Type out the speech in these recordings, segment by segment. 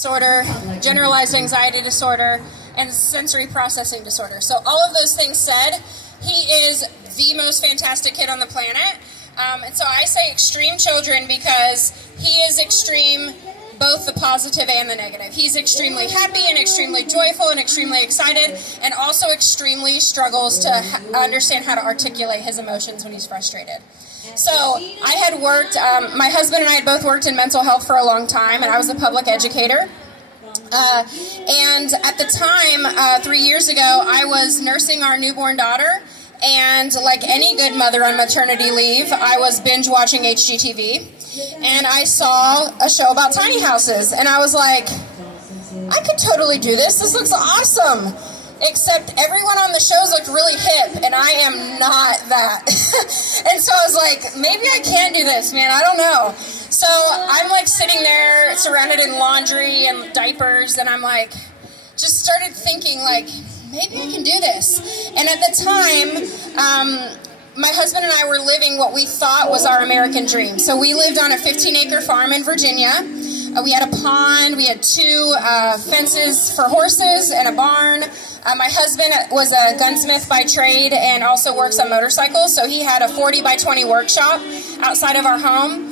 disorder, generalized anxiety disorder, and sensory processing disorder. So all of those things said, he is the most fantastic kid on the planet. And so I say extreme children because he is extreme, both the positive and the negative. He's extremely happy and extremely joyful and extremely excited, and also extremely struggles to understand how to articulate his emotions when he's frustrated. So I had worked, my husband and I had both worked in mental health for a long time, and I was a public educator. And at the time, 3 years ago, I was nursing our newborn daughter, and like any good mother on maternity leave, I was binge watching HGTV, and I saw a show about tiny houses, and I was like, I could totally do this. This looks awesome. Except everyone on the shows looked really hip, and I am not that. And so I was like, maybe I can do this, man. I don't know. So I'm like sitting there surrounded in laundry and diapers, and I'm like, just started thinking like, maybe I can do this. And at the time, my husband and I were living what we thought was our American dream. So we lived on a 15-acre farm in Virginia. We had a pond, we had two fences for horses and a barn. My husband was a gunsmith by trade and also works on motorcycles, so he had a 40 by 20 workshop outside of our home.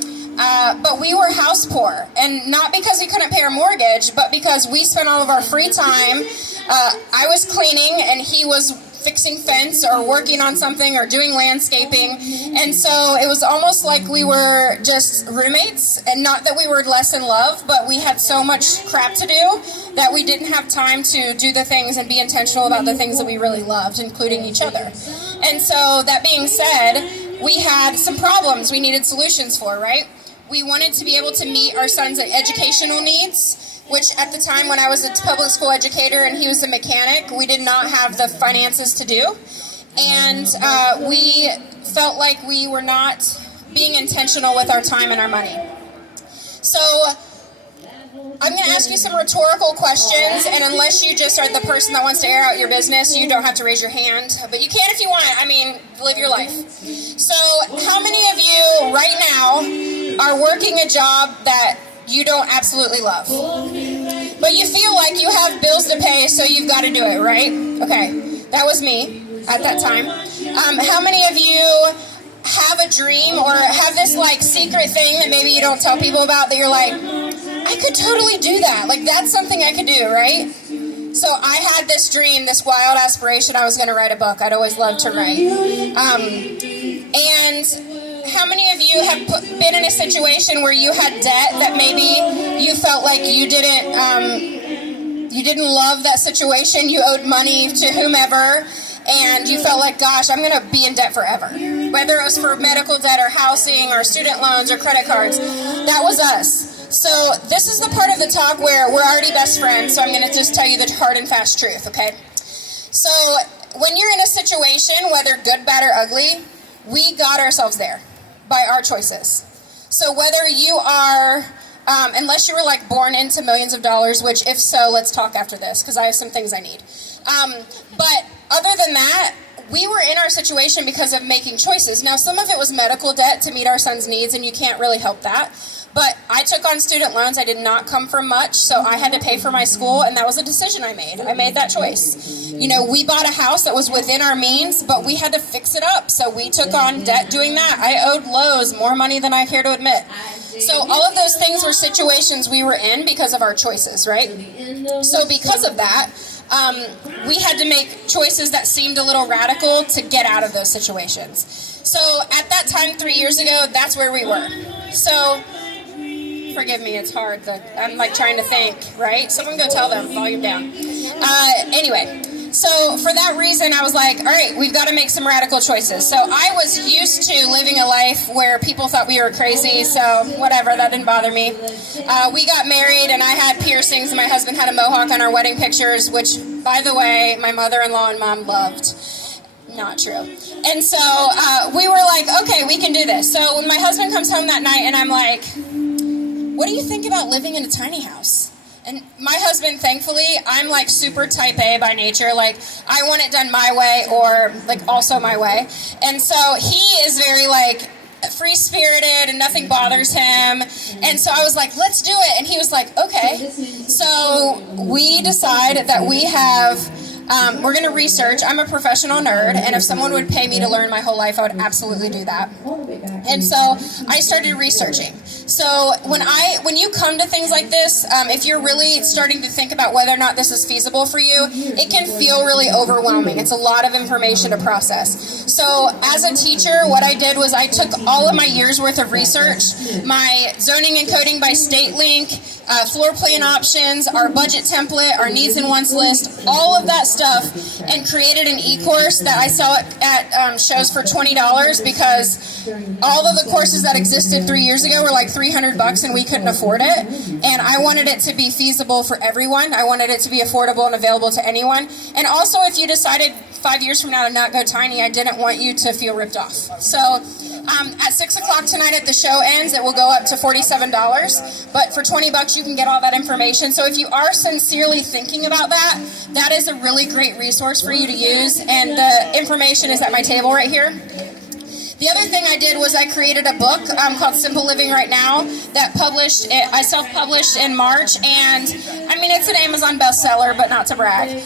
But we were house poor, and not because we couldn't pay our mortgage, but because we spent all of our free time. I was cleaning and he was fixing fence or working on something or doing landscaping, and so it was almost like we were just roommates, and not that we were less in love, but we had so much crap to do that we didn't have time to do the things and be intentional about the things that we really loved, including each other. And so that being said, we had some problems we needed solutions for, right? We wanted to be able to meet our son's educational needs, which at the time when I was a public school educator and he was a mechanic, we did not have the finances to do. And we felt like we were not being intentional with our time and our money. So I'm going to ask you some rhetorical questions, and unless you just are the person that wants to air out your business, you don't have to raise your hand. But you can if you want. I mean, live your life. So how many of you right now are working a job that you don't absolutely love, but you feel like you have bills to pay, so you've got to do it, right? Okay, that was me at that time. How many of you have a dream or have this like secret thing that maybe you don't tell people about that you're like, I could totally do that, like that's something I could do, right? So I had this dream, this wild aspiration, I was going to write a book. I'd always loved to write. And how many of you have been in a situation where you had debt that maybe you felt like you didn't love that situation? You owed money to whomever, and you felt like, gosh, I'm going to be in debt forever. Whether it was for medical debt or housing or student loans or credit cards, that was us. So this is the part of the talk where we're already best friends, so I'm going to just tell you the hard and fast truth, okay? So when you're in a situation, whether good, bad, or ugly, we got ourselves there by our choices. So whether you are, unless you were like born into millions of dollars, which if so, let's talk after this, because I have some things I need. But other than that, we were in our situation because of making choices. Now, some of it was medical debt to meet our son's needs, and you can't really help that. But I took on student loans. I did not come from much, so I had to pay for my school, and that was a decision I made. I made that choice. You know, we bought a house that was within our means, but we had to fix it up, so we took on debt doing that. I owed Lowe's more money than I care to admit. So all of those things were situations we were in because of our choices, right? So because of that, we had to make choices that seemed a little radical to get out of those situations. So at that time, 3 years ago, that's where we were. So forgive me, it's hard. I'm like trying to think, right? Someone go tell them, volume down. Anyway, so for that reason, I was like, all right, we've got to make some radical choices. So I was used to living a life where people thought we were crazy, so whatever, that didn't bother me. We got married, and I had piercings, and my husband had a mohawk on our wedding pictures, which, by the way, my mother-in-law and mom loved. Not true. And so we were like, okay, we can do this. So when my husband comes home that night, and I'm like, what do you think about living in a tiny house? And my husband, thankfully, I'm like super type A by nature. Like, I want it done my way or like also my way. And so he is very like, free-spirited and nothing bothers him. And so I was like, let's do it. And he was like, okay. So so we decide that we have, we're going to research. I'm a professional nerd, and if someone would pay me to learn my whole life, I would absolutely do that. And so I started researching. So when you come to things like this, if you're really starting to think about whether or not this is feasible for you, it can feel really overwhelming. It's a lot of information to process. So as a teacher, what I did was I took all of my year's worth of research, my zoning and coding by state link, floor plan options, our budget template, our needs and wants list, all of that stuff, and created an e-course that I sell at shows for $20 because all of the courses that existed 3 years ago were like $300 and we couldn't afford it. And I wanted it to be feasible for everyone. I wanted it to be affordable and available to anyone. And also, if you decided 5 years from now to not go tiny, I didn't want you to feel ripped off. So at 6 o'clock tonight at the show ends, it will go up to $47. But for $20, you can get all that information. So if you are sincerely thinking about that, that is a really great resource for you to use. And the information is at my table right here. The other thing I did was I created a book called Simple Living Right Now that I self-published in March, and I mean, it's an Amazon bestseller, but not to brag.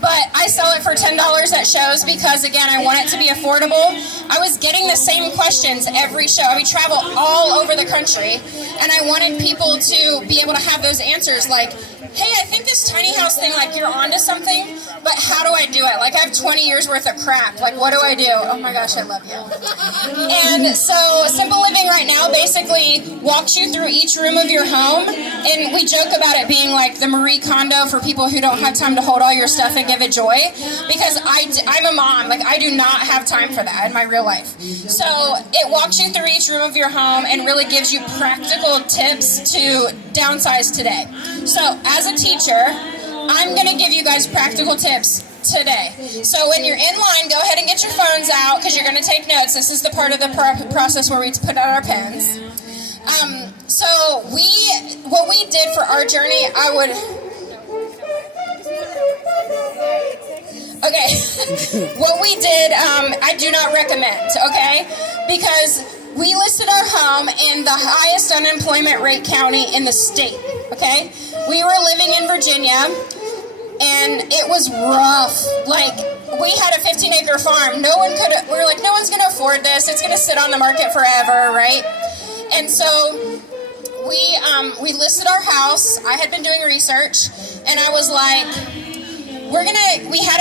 But I sell it for $10 at shows because, again, I want it to be affordable. I was getting the same questions every show. We travel all over the country, and I wanted people to be able to have those answers like, hey, I think this tiny house thing, like, you're onto something, but how do I do it? Like, I have 20 years worth of crap. Like, what do I do? Oh my gosh, I love you. And so Simple Living Right Now basically walks you through each room of your home, and we joke about it being like the Marie Kondo for people who don't have time to hold all your stuff and give it joy, because I'm a mom. Like, I do not have time for that in my real life. So it walks you through each room of your home and really gives you practical tips to downsize today. So as a teacher, I'm going to give you guys practical tips today. So when you're in line, go ahead and get your phones out because you're going to take notes. This is the part of the process where we put out our pens. So what we did for our journey, what we did, I do not recommend, okay? Because we listed our home in the highest unemployment rate county in the state, okay? We were living in Virginia, and it was rough. Like, we had a 15-acre farm. We were like, no one's going to afford this. It's going to sit on the market forever, right? And so we listed our house. I had been doing research, and I was like, we had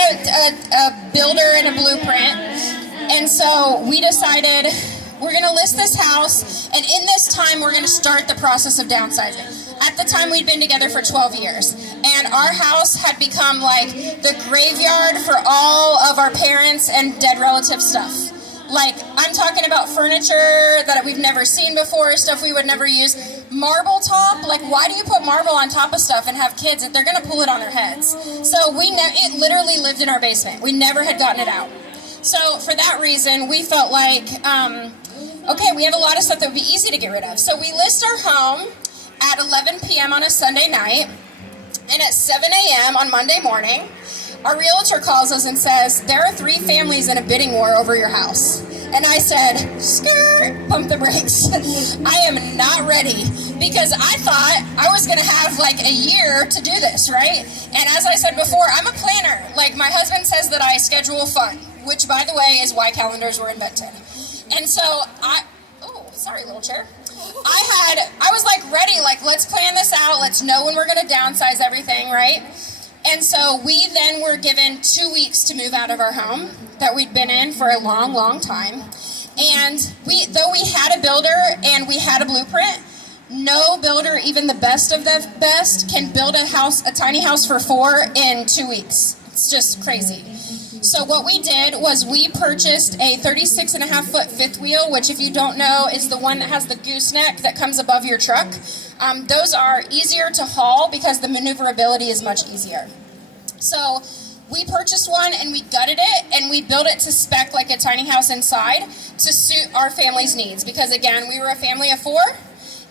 a builder and a blueprint, and so we decided we're going to list this house, and in this time, we're going to start the process of downsizing. At the time, we'd been together for 12 years, and our house had become like the graveyard for all of our parents' and dead relative stuff. Like, I'm talking about furniture that we've never seen before, stuff we would never use. Marble top, like, why do you put marble on top of stuff and have kids if they're going to pull it on their heads? So it literally lived in our basement. We never had gotten it out. So for that reason, we felt like, okay, we have a lot of stuff that would be easy to get rid of. So we list our home at 11 p.m. on a Sunday night, and at 7 a.m. on Monday morning, our realtor calls us and says, there are 3 families in a bidding war over your house. And I said, skirt, pump the brakes. I am not ready, because I thought I was going to have like a year to do this, right? And as I said before, I'm a planner. Like, my husband says that I schedule fun, which, by the way, is why calendars were invented. And so sorry, little chair. I was like ready, like, let's plan this out. Let's know when we're going to downsize everything, right? And so we then were given 2 weeks to move out of our home that we'd been in for a long, long time. And though we had a builder and we had a blueprint, no builder, even the best of the best, can build a tiny house for 4 in 2 weeks. It's just crazy. So what we did was we purchased a 36.5-foot fifth wheel, which, if you don't know, is the one that has the gooseneck that comes above your truck. Those are easier to haul because the maneuverability is much easier. So we purchased one and we gutted it and we built it to spec like a tiny house inside to suit our family's needs. Because, again, we were a family of 4.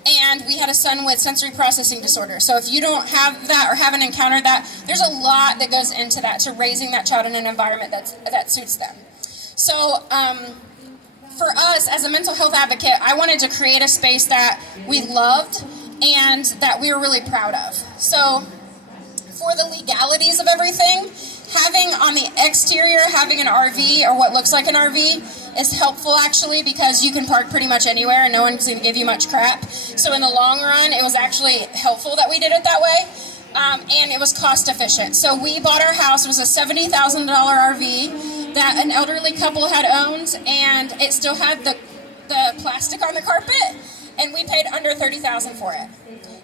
And we had a son with sensory processing disorder. So if you don't have that or haven't encountered that, there's a lot that goes into that, to raising that child in an environment that suits them. So for us, as a mental health advocate, I wanted to create a space that we loved and that we were really proud of. So for the legalities of everything, having on the exterior, having an RV or what looks like an RV is helpful actually, because you can park pretty much anywhere and no one's going to give you much crap. So in the long run, it was actually helpful that we did it that way. And it was cost efficient. So we bought our house. It was a $70,000 RV that an elderly couple had owned, and it still had the plastic on the carpet, and we paid under $30,000 for it.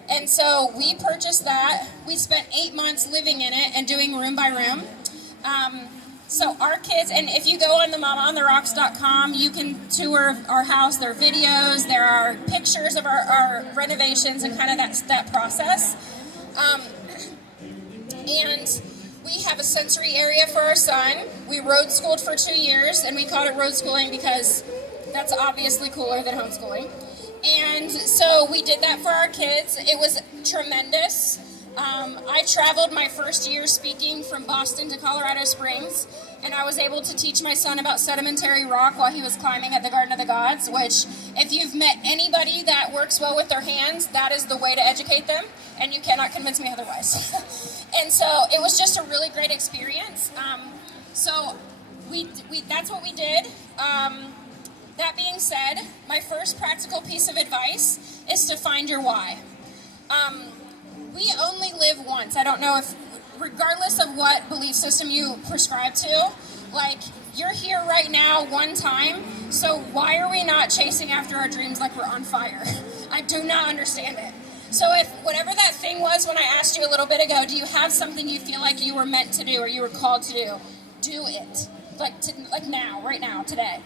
And so we purchased that. We spent 8 months living in it and doing room by room. So our kids, and if you go on the mamaontherocks.com, you can tour our house. There are videos, there are pictures of our renovations and kind of that process. And we have a sensory area for our son. We road schooled for 2 years, and we called it road schooling because that's obviously cooler than homeschooling. And so we did that for our kids. It was tremendous. I traveled my first year speaking from Boston to Colorado Springs, and I was able to teach my son about sedimentary rock while he was climbing at the Garden of the Gods, which if you've met anybody that works well with their hands, that is the way to educate them, and you cannot convince me otherwise. And so it was just a really great experience. So we that's what we did. That being said, my first practical piece of advice is to find your why. We only live once. I don't know if, regardless of what belief system you prescribe to, like, you're here right now one time, so why are we not chasing after our dreams like we're on fire? I do not understand it. So if whatever that thing was when I asked you a little bit ago, do you have something you feel like you were meant to do or you were called to do? Do it. Like now, right now, today.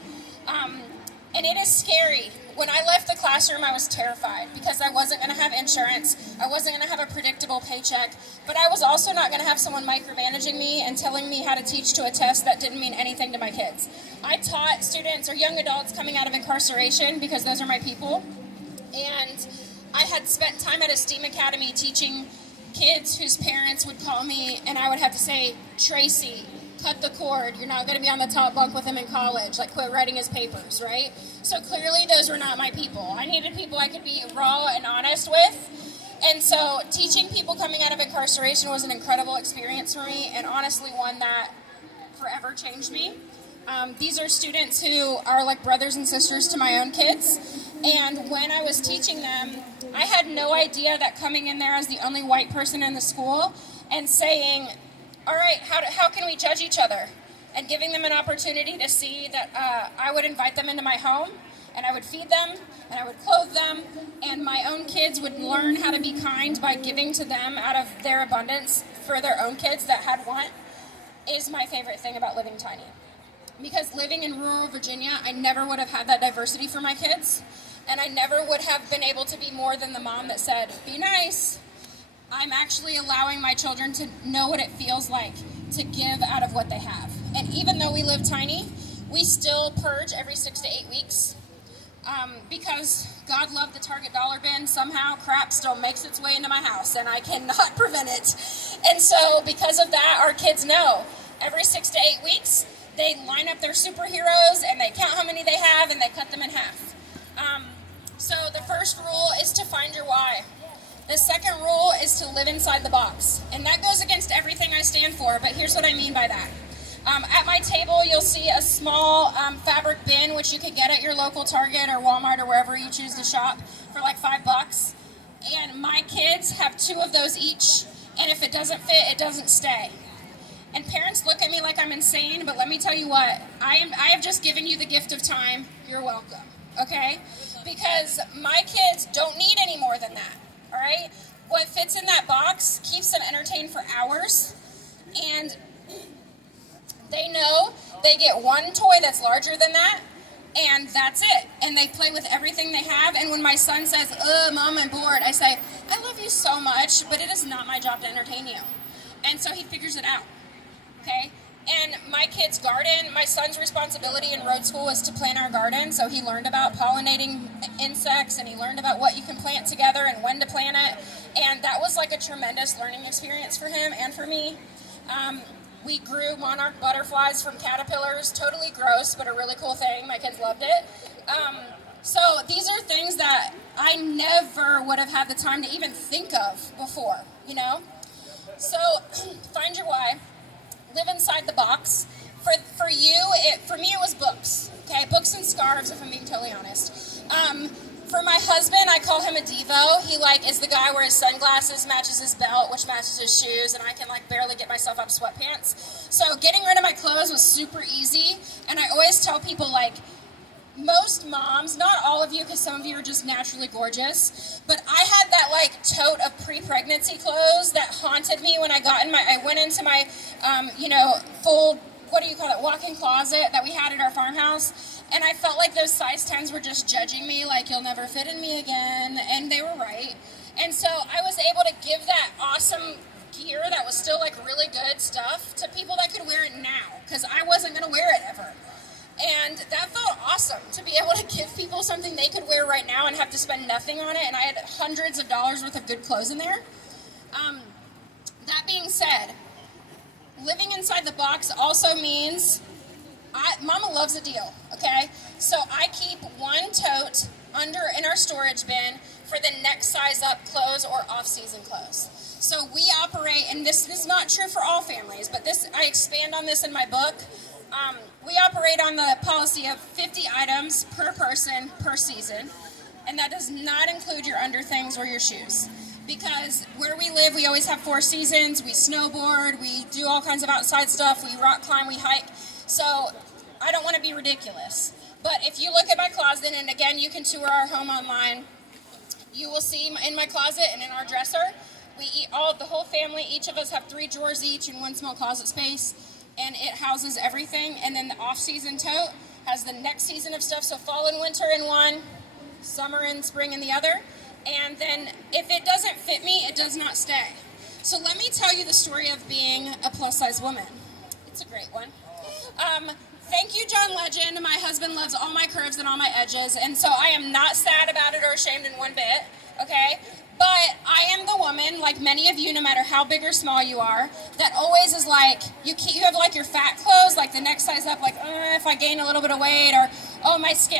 And it is scary. When I left the classroom, I was terrified because I wasn't going to have insurance. I wasn't going to have a predictable paycheck. But I was also not going to have someone micromanaging me and telling me how to teach to a test that didn't mean anything to my kids. I taught students or young adults coming out of incarceration because those are my people. And I had spent time at a STEAM academy teaching kids whose parents would call me and I would have to say, Tracy, cut the cord. You're not going to be on the top bunk with him in college. Like, quit writing his papers, right? So clearly those were not my people. I needed people I could be raw and honest with. And so teaching people coming out of incarceration was an incredible experience for me, and honestly one that forever changed me. These are students who are like brothers and sisters to my own kids. And when I was teaching them, I had no idea that coming in there as the only white person in the school and saying, all right, how can we judge each other? And giving them an opportunity to see that I would invite them into my home, and I would feed them, and I would clothe them, and my own kids would learn how to be kind by giving to them out of their abundance for their own kids that had want, is my favorite thing about living tiny. Because living in rural Virginia, I never would have had that diversity for my kids, and I never would have been able to be more than the mom that said, be nice. I'm actually allowing my children to know what it feels like to give out of what they have. And even though we live tiny, we still purge every 6 to 8 weeks. Because God loved the Target dollar bin, somehow crap still makes its way into my house, and I cannot prevent it. And so because of that, our kids know every 6 to 8 weeks, they line up their superheroes, and they count how many they have, and they cut them in half. So the first rule is to find your why. The second rule is to live inside the box. And that goes against everything I stand for, but here's what I mean by that. At my table, you'll see a small fabric bin, which you could get at your local Target or Walmart or wherever you choose to shop for like $5. And my kids have 2 of those each, and if it doesn't fit, it doesn't stay. And parents look at me like I'm insane, but let me tell you what, I have just given you the gift of time. You're welcome, okay? Because my kids don't need any more than that. All right? What fits in that box keeps them entertained for hours, and they know they get one toy that's larger than that, and that's it. And they play with everything they have, and when my son says, Mom, I'm bored, I say, I love you so much, but it is not my job to entertain you. And so he figures it out, okay? And my kids' garden, my son's responsibility in road school was to plant our garden, so he learned about pollinating insects, and he learned about what you can plant together and when to plant it, and that was like a tremendous learning experience for him and for me. We grew monarch butterflies from caterpillars, totally gross, but a really cool thing. My kids loved it. So these are things that I never would have had the time to even think of before, you know? So, find your why. Live inside the box. For you, for me, it was books. Okay, books and scarves, if I'm being totally honest. For my husband, I call him a Devo. He is the guy where his sunglasses matches his belt, which matches his shoes, and I can barely get myself out of sweatpants. So getting rid of my clothes was super easy, and I always tell people most moms, not all of you, because some of you are just naturally gorgeous, but I had that tote of pre-pregnancy clothes that haunted me when I went into my, full, what do you call it, walk-in closet that we had at our farmhouse. And I felt like those size 10s were just judging me, you'll never fit in me again, and they were right. And so I was able to give that awesome gear that was still really good stuff to people that could wear it now, because I wasn't going to wear it ever. And that felt awesome, to be able to give people something they could wear right now and have to spend nothing on it, and I had hundreds of dollars worth of good clothes in there. That being said, living inside the box also means Mama loves a deal, okay? So I keep one tote in our storage bin for the next size up clothes or off-season clothes. So we operate, and this is not true for all families, but I expand on this in my book. We operate on the policy of 50 items per person per season, and that does not include your underthings or your shoes. Because where we live, we always have 4 seasons. We snowboard, we do all kinds of outside stuff, we rock climb, we hike. So I don't want to be ridiculous. But if you look at my closet, and again, you can tour our home online, you will see in my closet and in our dresser, the whole family, each of us have 3 drawers each and 1 small closet space, and it houses everything. And then the off-season tote has the next season of stuff, so fall and winter in one, summer and spring in the other. And then if it doesn't fit me, it does not stay. So let me tell you the story of being a plus-size woman. It's a great one. Thank you, John Legend. My husband loves all my curves and all my edges, and so I am not sad about it or ashamed in one bit, okay? But I am the woman, like many of you, no matter how big or small you are, that always is you have your fat clothes, the next size up, if I gain a little bit of weight, or, oh, my skin,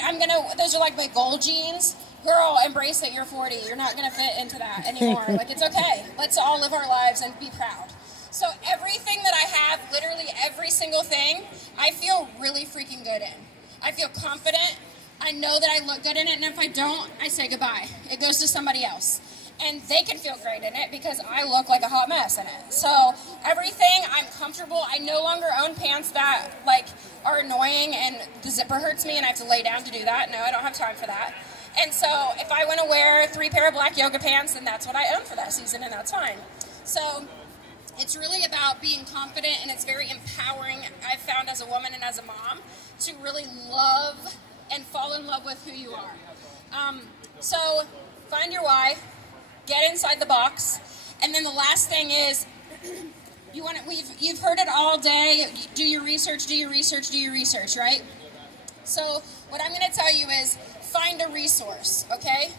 those are my gold jeans. Girl, embrace it, you're 40. You're not going to fit into that anymore. It's okay. Let's all live our lives and be proud. So everything that I have, literally every single thing, I feel really freaking good in. I feel confident. I know that I look good in it, and if I don't, I say goodbye. It goes to somebody else. And they can feel great in it because I look like a hot mess in it. So everything, I'm comfortable. I no longer own pants that are annoying and the zipper hurts me and I have to lay down to do that. No, I don't have time for that. And so if I want to wear 3 pair of black yoga pants, then that's what I own for that season, and that's fine. So it's really about being confident, and it's very empowering, I've found, as a woman and as a mom, to really love and fall in love with who you are. So find your why, get inside the box, and then the last thing is, you've heard it all day, do your research, right? So what I'm going to tell you is, find a resource, okay?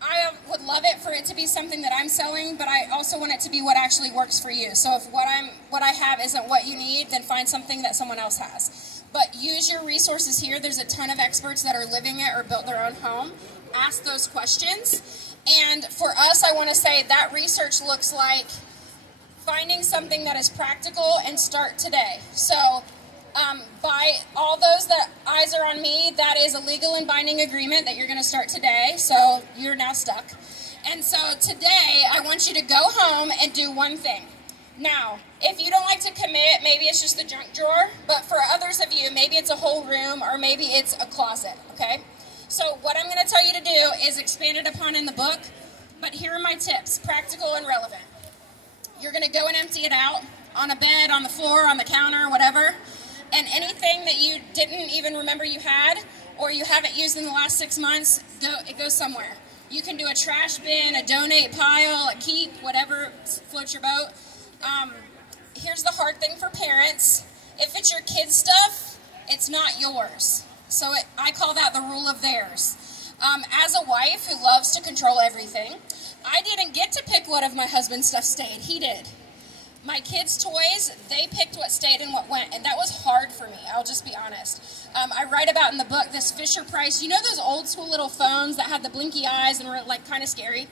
I would love it for it to be something that I'm selling, but I also want it to be what actually works for you. So if what I have isn't what you need, then find something that someone else has. But use your resources here. There's a ton of experts that are living it or built their own home. Ask those questions. And for us, I want to say that research looks like finding something that is practical and start today. So by all those that eyes are on me, that is a legal and binding agreement that you're going to start today, so you're now stuck. And so today, I want you to go home and do one thing. Now, if you don't like to commit, maybe it's just the junk drawer, but for others of you, maybe it's a whole room, or maybe it's a closet, okay? So what I'm going to tell you to do is expanded upon in the book, but here are my tips, practical and relevant. You're going to go and empty it out on a bed, on the floor, on the counter, whatever. And anything that you didn't even remember you had or you haven't used in the last 6 months, it goes somewhere. You can do a trash bin, a donate pile, a keep, whatever floats your boat. Here's the hard thing for parents. If it's your kids' stuff, it's not yours. So I call that the rule of theirs. As a wife who loves to control everything, I didn't get to pick what of my husband's stuff stayed. He did. My kids' toys, they picked what stayed and what went, and that was hard for me, I'll just be honest. I write about in the book this Fisher-Price, you know those old school little phones that had the blinky eyes and were kind of scary?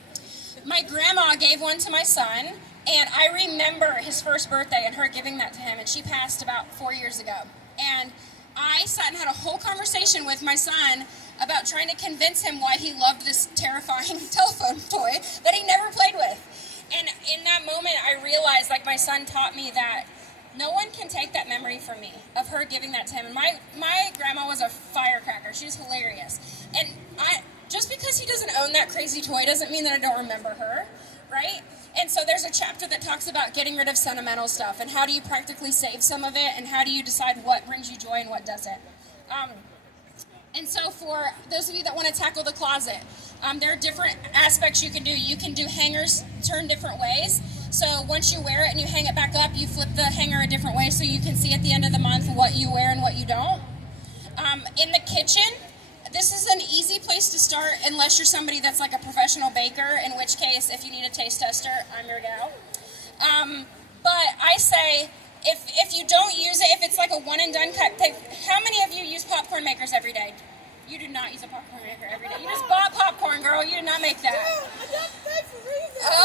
My grandma gave one to my son, And I remember his first birthday and her giving that to him, and she passed about 4 years ago. And I sat and had a whole conversation with my son about trying to convince him why he loved this terrifying telephone toy that he never played with. And in that moment, I realized, like, my son taught me that no one can take that memory from me of her giving that to him. And my grandma was a firecracker. She was hilarious. And just because he doesn't own that crazy toy doesn't mean that I don't remember her, right? And so there's a chapter that talks about getting rid of sentimental stuff and how do you practically save some of it and how do you decide what brings you joy and what doesn't. And so for those of you that want to tackle the closet, there are different aspects you can do. You can do hangers turned different ways. So once you wear it and you hang it back up, you flip the hanger a different way so you can see at the end of the month what you wear and what you don't. In the kitchen, this is an easy place to start unless you're somebody that's like a professional baker, in which case, if you need a taste tester, I'm your gal. But I say, if you don't use it, if it's like a one and done type thing, how many of you use popcorn makers every day? You do not use a popcorn maker every day. You just bought popcorn, girl. You did not make that.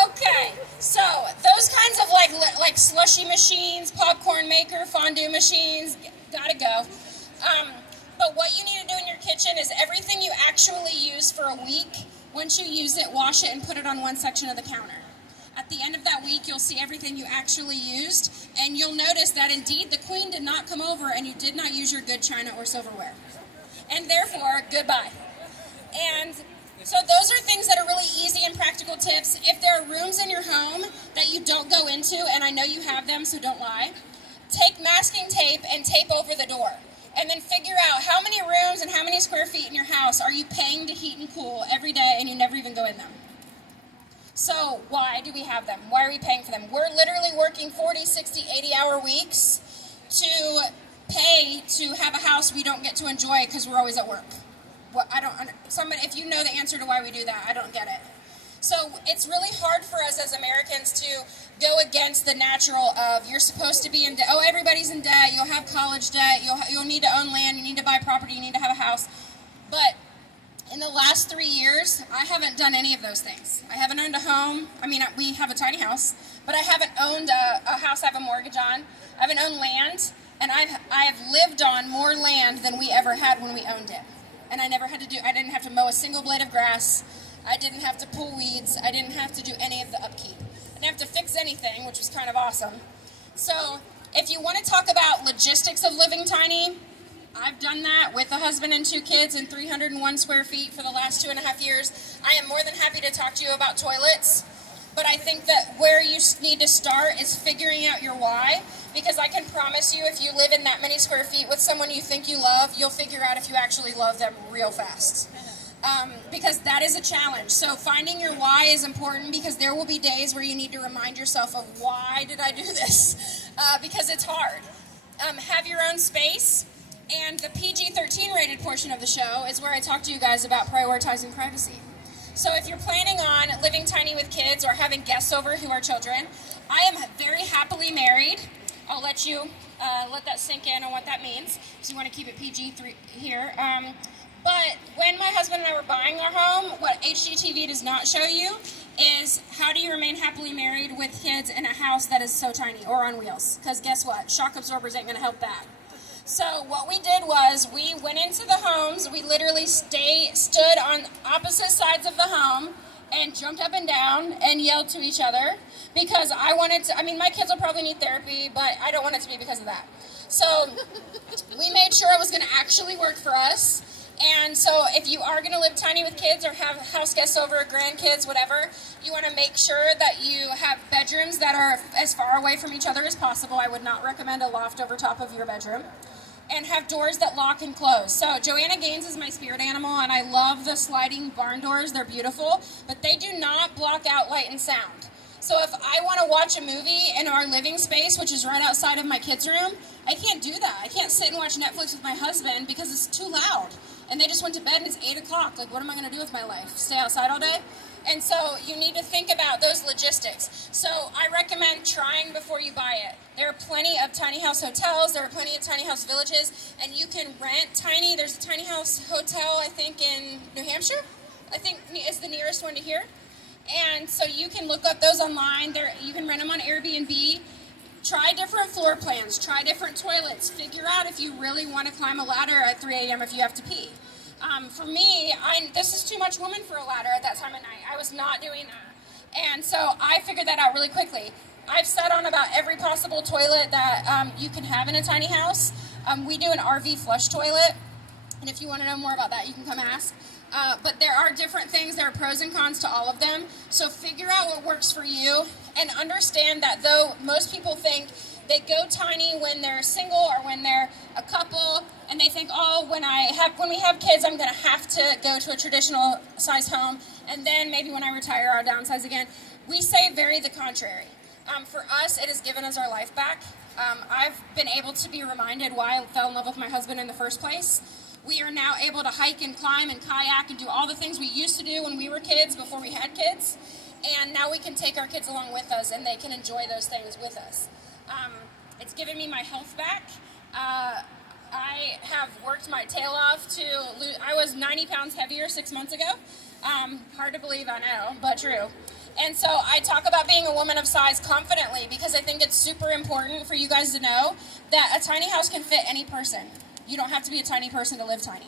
Okay, so those kinds of like slushy machines, popcorn maker, fondue machines, gotta go. But what you need to do in your kitchen is everything you actually use for a week, once you use it, wash it and put it on one section of the counter. At the end of that week, you'll see everything you actually used, and you'll notice that indeed the queen did not come over and you did not use your good china or silverware. And therefore, goodbye. And so those are things that are really easy and practical tips. If there are rooms in your home that you don't go into, and I know you have them, so don't lie, take masking tape and tape over the door. And then figure out how many rooms and how many square feet in your house are you paying to heat and cool every day and you never even go in them. So why do we have them? Why are we paying for them? We're literally working 40, 60, 80-hour weeks to pay to have a house we don't get to enjoy because we're always at work. Well, if you know the answer to why we do that, I don't get it. So it's really hard for us as Americans to go against the natural of you're supposed to be in debt. Oh, everybody's in debt. You'll have college debt. You'll need to own land. You need to buy property. You need to have a house. But in the last 3 years, I haven't done any of those things. I haven't owned a home. I mean, we have a tiny house, but I haven't owned a house I have a mortgage on. I haven't owned land, and I have lived on more land than we ever had when we owned it. And I didn't have to mow a single blade of grass. I didn't have to pull weeds. I didn't have to do any of the upkeep. I didn't have to fix anything, which was kind of awesome. So if you want to talk about logistics of living tiny, I've done that with a husband and 2 kids in 301 square feet for the last 2.5 years. I am more than happy to talk to you about toilets, but I think that where you need to start is figuring out your why, because I can promise you if you live in that many square feet with someone you think you love, you'll figure out if you actually love them real fast. Because that is a challenge. So finding your why is important because there will be days where you need to remind yourself of why did I do this? Because it's hard. Have your own space. And the PG-13 rated portion of the show is where I talk to you guys about prioritizing privacy. So if you're planning on living tiny with kids or having guests over who are children, I am very happily married. I'll let you let that sink in on what that means. So you want to keep it PG-3 here. But when my husband and I were buying our home, what HGTV does not show you is how do you remain happily married with kids in a house that is so tiny or on wheels? Because guess what? Shock absorbers ain't going to help that. So what we did was we went into the homes. We literally stood on opposite sides of the home and jumped up and down and yelled to each other because my kids will probably need therapy, but I don't want it to be because of that. So we made sure it was going to actually work for us. And so if you are going to live tiny with kids or have house guests over, grandkids, whatever, you want to make sure that you have bedrooms that are as far away from each other as possible. I would not recommend a loft over top of your bedroom. And have doors that lock and close. So Joanna Gaines is my spirit animal, and I love the sliding barn doors. They're beautiful, but they do not block out light and sound. So if I want to watch a movie in our living space, which is right outside of my kids' room, I can't do that. I can't sit and watch Netflix with my husband because it's too loud. And they just went to bed and it's 8 o'clock. Like, what am I going to do with my life? Stay outside all day? And so you need to think about those logistics. So I recommend trying before you buy it. There are plenty of tiny house hotels. There are plenty of tiny house villages. And you can rent tiny. There's a tiny house hotel, I think, in New Hampshire. I think it's the nearest one to here. And so you can look up those online. You can rent them on Airbnb. Try different floor plans. Try different toilets. Figure out if you really want to climb a ladder at 3 a.m. if you have to pee. For me, this is too much woman for a ladder at that time of night. I was not doing that. And so I figured that out really quickly. I've sat on about every possible toilet that you can have in a tiny house. We do an RV flush toilet. And if you want to know more about that, you can come ask. But there are different things. There are pros and cons to all of them. So figure out what works for you and understand that though most people think they go tiny when they're single or when they're a couple, and they think, oh, when we have kids, I'm going to have to go to a traditional size home, and then maybe when I retire, I'll downsize again. We say very the contrary. For us, it has given us our life back. I've been able to be reminded why I fell in love with my husband in the first place. We are now able to hike and climb and kayak and do all the things we used to do when we were kids, before we had kids. And now we can take our kids along with us, and they can enjoy those things with us. It's given me my health back. I have worked my tail off to lose. I was 90 pounds heavier 6 months ago. Hard to believe, I know, but true. And so I talk about being a woman of size confidently because I think it's super important for you guys to know that a tiny house can fit any person. You don't have to be a tiny person to live tiny.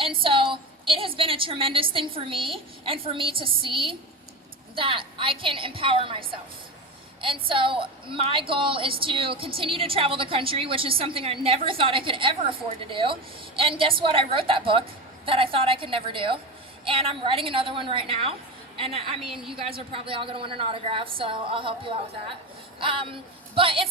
And so it has been a tremendous thing for me, and for me to see that I can empower myself. And so my goal is to continue to travel the country, which is something I never thought I could ever afford to do. And guess what? I wrote that book that I thought I could never do. And I'm writing another one right now. And I mean, you guys are probably all going to want an autograph, so I'll help you out with that. But it's